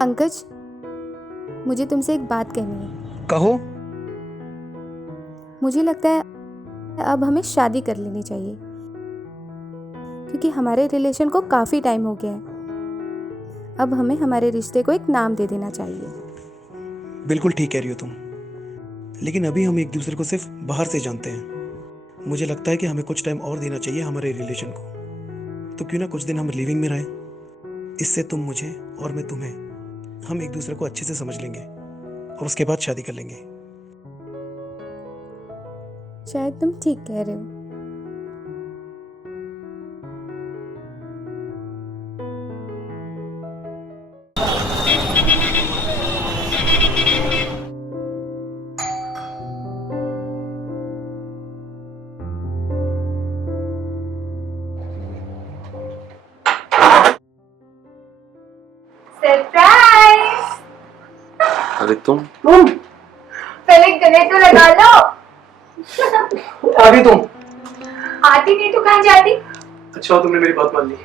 पंकज, मुझे तुमसे एक बात कहनी है। कहो। मुझे लगता है अब हमें शादी कर लेनी चाहिए, क्योंकि हमारे रिलेशन को काफ़ी टाइम हो गया है। अब हमें हमारे रिश्ते को एक नाम दे देना चाहिए। बिल्कुल ठीक कह रही हो तुम, लेकिन अभी हम एक दूसरे को सिर्फ बाहर से जानते हैं। मुझे लगता है कि हमें कुछ टाइम और देना चाहिए हमारे रिलेशन को। तो क्यों ना कुछ दिन हम लिविंग में रहें। इससे तुम मुझे और मैं तुम्हें, हम एक दूसरे को अच्छे से समझ लेंगे और उसके बाद शादी कर लेंगे। शायद तुम ठीक कह रहे हो। सरप्राइज! अरे तुम पहले गले तो लगा लो। आगे तुम। आती नहीं तो कहाँ जाती? अच्छा तुमने मेरी बात मान ली।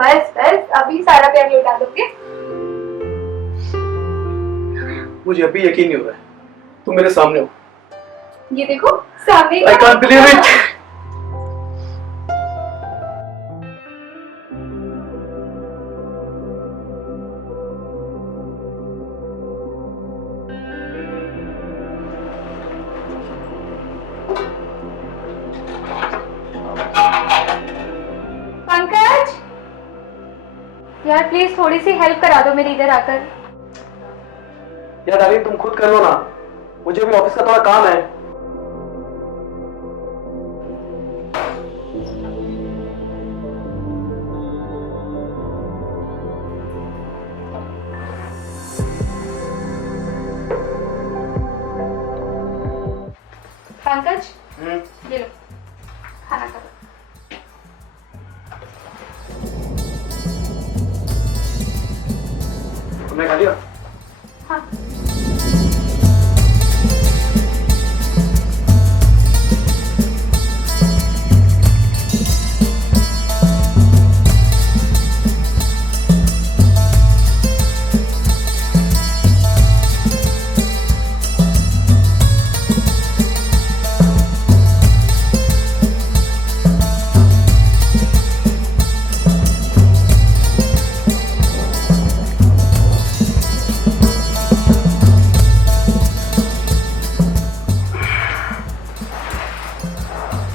बस बस अभी सारा प्यार लौटा दोगे। मुझे अभी यकीन नहीं हो रहा है तुम मेरे सामने हो। ये देखो सामने। I can't believe it. Pankaj, यार प्लीज थोड़ी सी हेल्प करा दो मेरी इधर आकर। यार डार्लिंग तुम खुद कर लो ना, मुझे भी ऑफिस का थोड़ा काम है। पंकज, ये लो खाना करो। तुमने खा लिया? हाँ।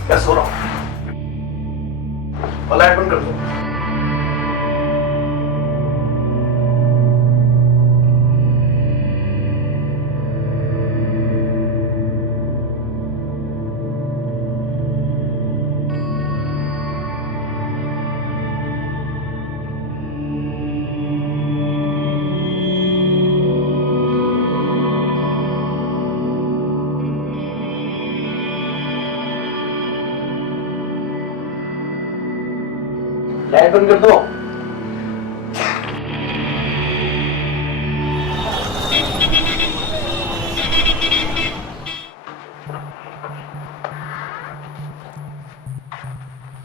मैं सो रहा हूँ, लाइट बंद कर दो। लाइट बंद कर दो।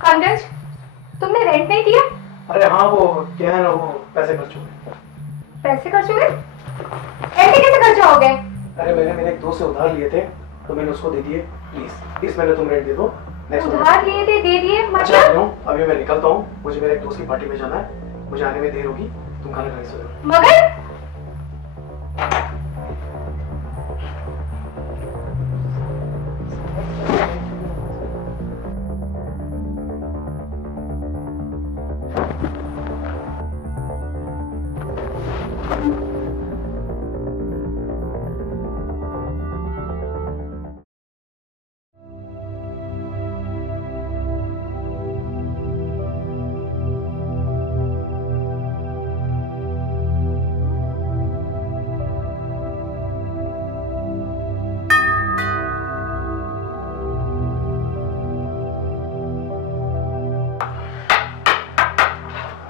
पंकज, तुमने रेंट नहीं दिया? अरे हाँ वो क्या है ना, वो पैसे खर्च हो गए। पैसे खर्च हो गए? ऐसे कैसे खर्च हो गए? अरे मैंने मेरे एक दोस्त से उधार लिए थे तो मैंने उसको दे दिए। प्लीज इस महीने तुम रेंट दे दो। उधार लिए थे, दे दिए अच्छा मतलब? क्यों? अभी मैं निकलता हूँ, मुझे मेरे एक दोस्त की पार्टी में जाना है, मुझे आने में देर होगी। तुम खाना खाने सो जाओ। मगर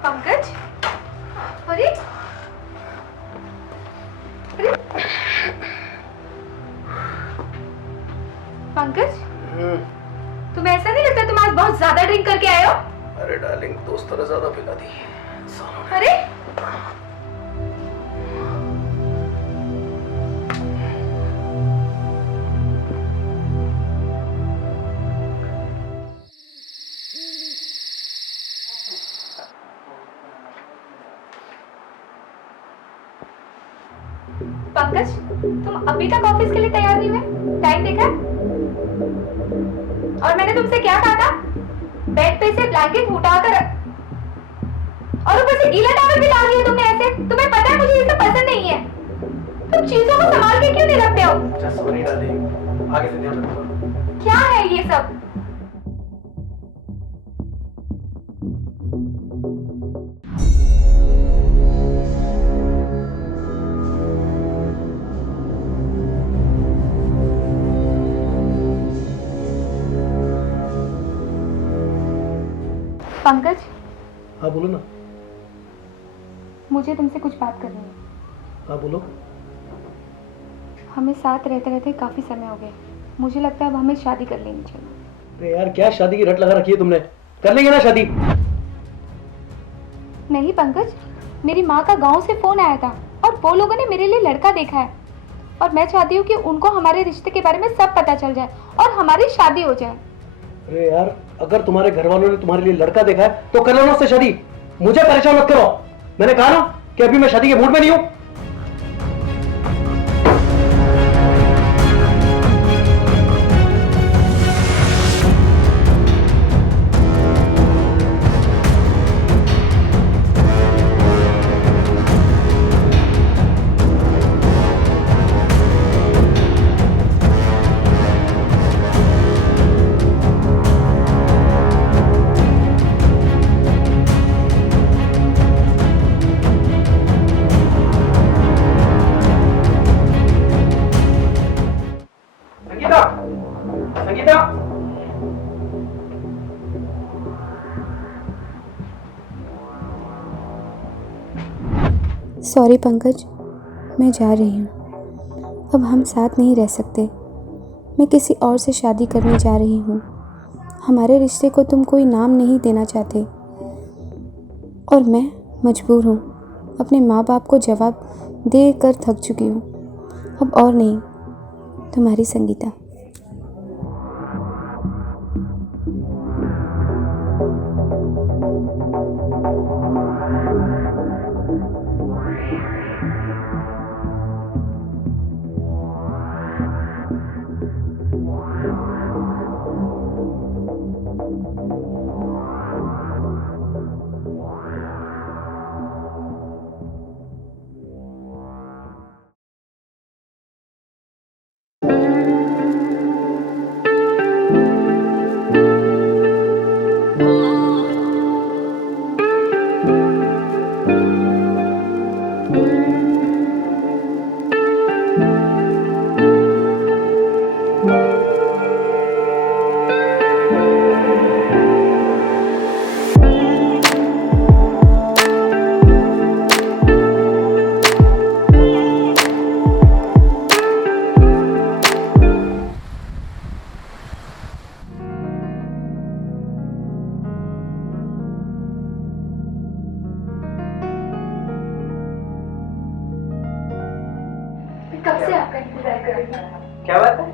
पंकज, अरे अरे पंकज, तुम्हें ऐसा नहीं लगता तुम आज बहुत ज्यादा ड्रिंक करके आए हो? अरे डार्लिंग दोस्त ने ज्यादा पिला दी। अरे पंकज, तुम अभी तक ऑफिस के लिए तैयार नहीं हुए? टाइम देखा है? और मैंने तुमसे क्या कहा था? बेड पे से ब्लैंकेट उठाकर और ऊपर से गीला टॉवल भी डाल दिया तुमने ऐसे। तुम्हें पता है मुझे ये सब पसंद नहीं है। तुम चीजों को संभाल के क्यों नहीं रखते हो? अच्छा सॉरी डार्लिंग, आगे से ध्यान रखूंगा। क्या है ये सब? पंकज, हाँ बोलो ना। मुझे तुमसे कुछ बात करनी है। हाँ बोलो। हमें साथ रहते रहते काफी समय हो गया। मुझे लगता है अब हमें शादी कर लेनी चाहिए। अरे यार क्या शादी की रट लगा रखी है तुमने? कर लेंगे ना शादी। नहीं पंकज, मेरी माँ का गांव से फोन आया था और वो लोगों ने मेरे लिए लड़का देखा है और मैं चाहती हूँ कि उनको हमारे रिश्ते के बारे में सब पता चल जाए और हमारी शादी हो जाए। अरे यार अगर तुम्हारे घर वालों ने तुम्हारे लिए लड़का देखा है तो कर लेना उससे शादी। मुझे परेशान मत करो। मैंने कहा ना कि अभी मैं शादी के मूड में नहीं हूं। संगीता, संगीता। सॉरी पंकज, मैं जा रही हूँ। अब हम साथ नहीं रह सकते। मैं किसी और से शादी करने जा रही हूँ। हमारे रिश्ते को तुम कोई नाम नहीं देना चाहते और मैं मजबूर हूँ। अपने माँ बाप को जवाब दे कर थक चुकी हूँ। अब और नहीं। तुम्हारी संगीता। कब से आपका इंतजार कर रही हूँ। क्या बात है?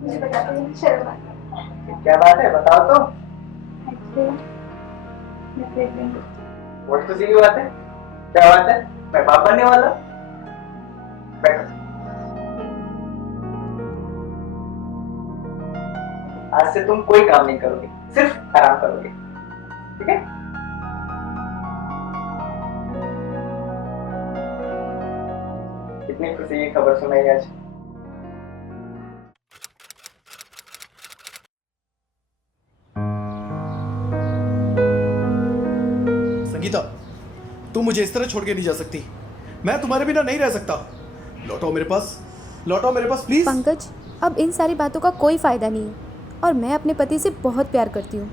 मुझे बताते हैं, शर्म आता है। क्या बात है बताओ तो। Actually, मैं प्रेग्नेंट हूँ। बहुत खुशी की बात है। क्या बात है? मैं बाप बनने वाला हूँ। बैठो। आज से तुम कोई काम नहीं करोगे, सिर्फ आराम करोगे, ठीक है? कितनी खुशी की खबर सुनाई आज। संगीता, तुम मुझे इस तरह छोड़ के नहीं जा सकती। मैं तुम्हारे बिना नहीं रह सकता। लौटाओ मेरे पास, लौटाओ मेरे पास प्लीज। पंकज, अब इन सारी बातों का कोई फ़ायदा नहीं है और मैं अपने पति से बहुत प्यार करती हूँ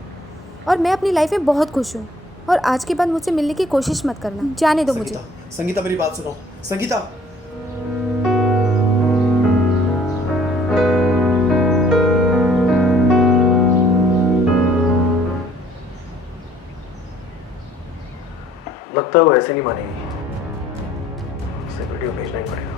और मैं अपनी लाइफ में बहुत खुश हूँ और आज के बाद मुझसे मिलने की कोशिश मत करना। जाने दो मुझे। संगीता, संगीता मेरी बात सुनो। संगीता, लगता है वो ऐसे नहीं मानेगी, उसे वीडियो भेजना ही पड़ेगा।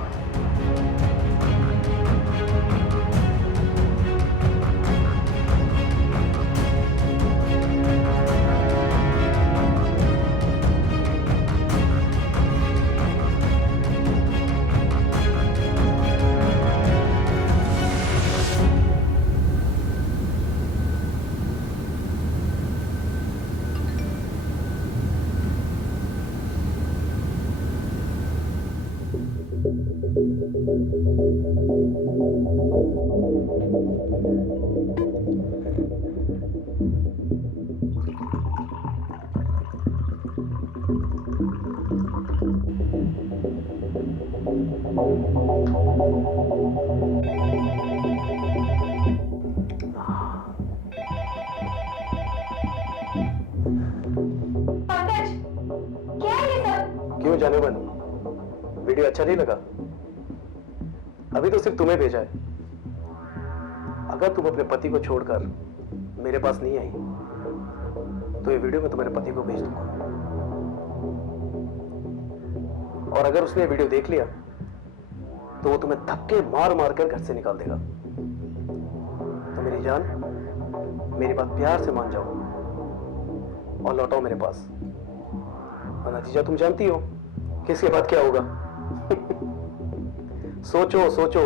पंकज, क्या है ये सब? क्यों जाने मन, वीडियो अच्छा नहीं लगा? अभी तो सिर्फ तुम्हें भेजा है। अगर तुम अपने पति को छोड़कर मेरे पास नहीं आई तो ये वीडियो मैं तुम्हारे पति को भेज दूंगा, और अगर उसने ये वीडियो देख लिया तो वो तुम्हें धक्के मार मार कर घर से निकाल देगा। तो मेरी जान, मेरी बात प्यार से मान जाओ और लौटाओ मेरे पास, और नतीजा तुम जानती हो कि इसके बाद क्या होगा। सोचो सोचो।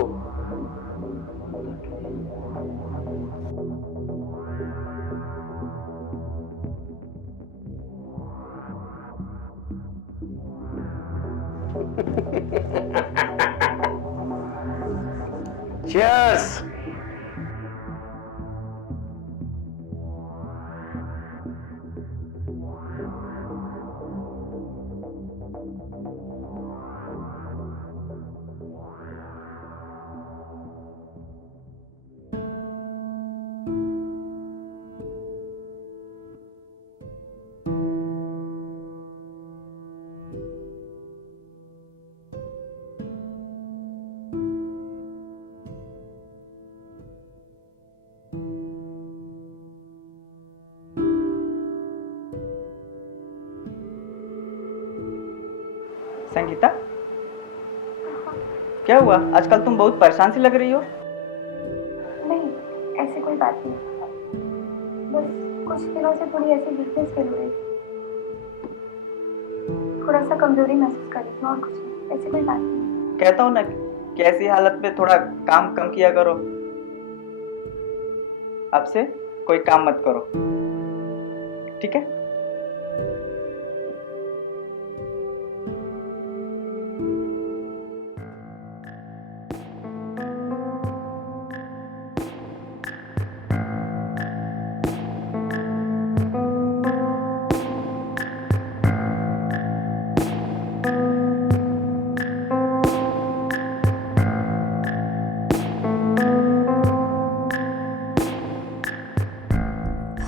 Cheers! संगीता, क्या हुआ? आजकल तुम बहुत परेशान सी लग रही हो। नहीं, ऐसी कोई बात नहीं, बस कुछ दिनों से थोड़ी ऐसी वीकनेस फील हो रही थी, थोड़ा सा कमजोरी महसूस कर रही थी, और कुछ नहीं, ऐसी कोई बात नहीं। कहता हूँ ना कि ऐसी हालत में थोड़ा काम कम किया करो। अब से कोई काम मत करो, ठीक है?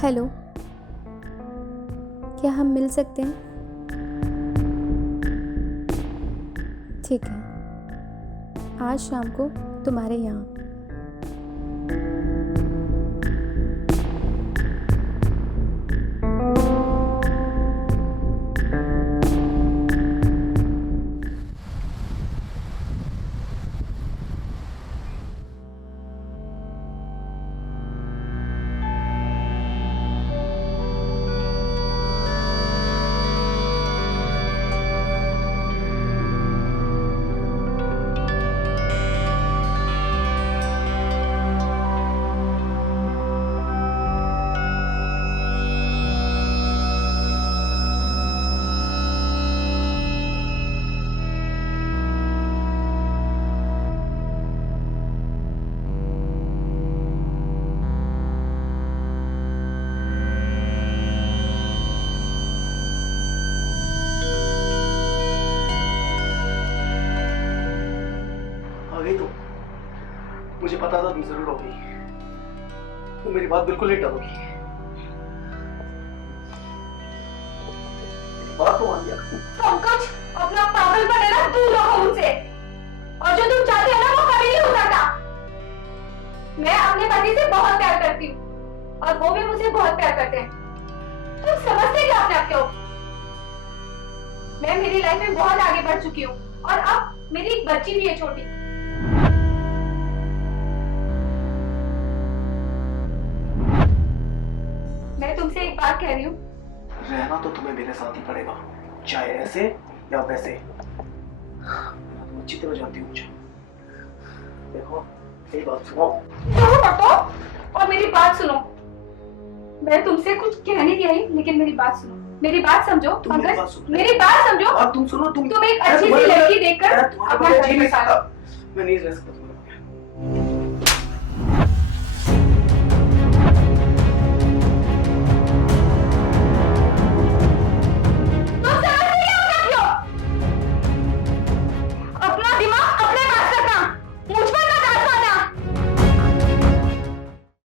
हेलो, क्या हम मिल सकते हैं? ठीक है, आज शाम को तुम्हारे यहाँ। मुझे पता था तुम जरूर होगी, तुम मेरी बात बिल्कुल नहीं टालोगी। बात तो मान लिया। पंकज, अपना पागल बने ना, दूर रहो मुझसे, और जो तुम चाहते हो ना वो कभी नहीं हो सकता। मैं अपने पति से बहुत प्यार करती हूँ और वो भी मुझे बहुत प्यार करते हैं। तुम समझते क्या अपने आप को? मैं मेरी लाइफ में बहुत आगे बढ़ चुकी हूँ और अब मेरी एक बच्ची भी है छोटी। मैं तुमसे एक बात कह रही हूँ, रहना तो तुम्हें मेरे साथ ही पड़ेगा, चाहे ऐसे या वैसे। तुम अच्छी तरह जानती हो मुझे। देखो मेरी बात सुनो। दोनों हटो और मेरी बात सुनो। मैं तुमसे कुछ कहने की आई, लेकिन मेरी बात सुनो, मेरी बात समझो। तुम मेरी बात सुनो। मेरी बात समझो। और तुम सुनो। तुम एक अच्छी सी लड़की देखकर अपना घर बसा लो। मैं नहीं रह सकता।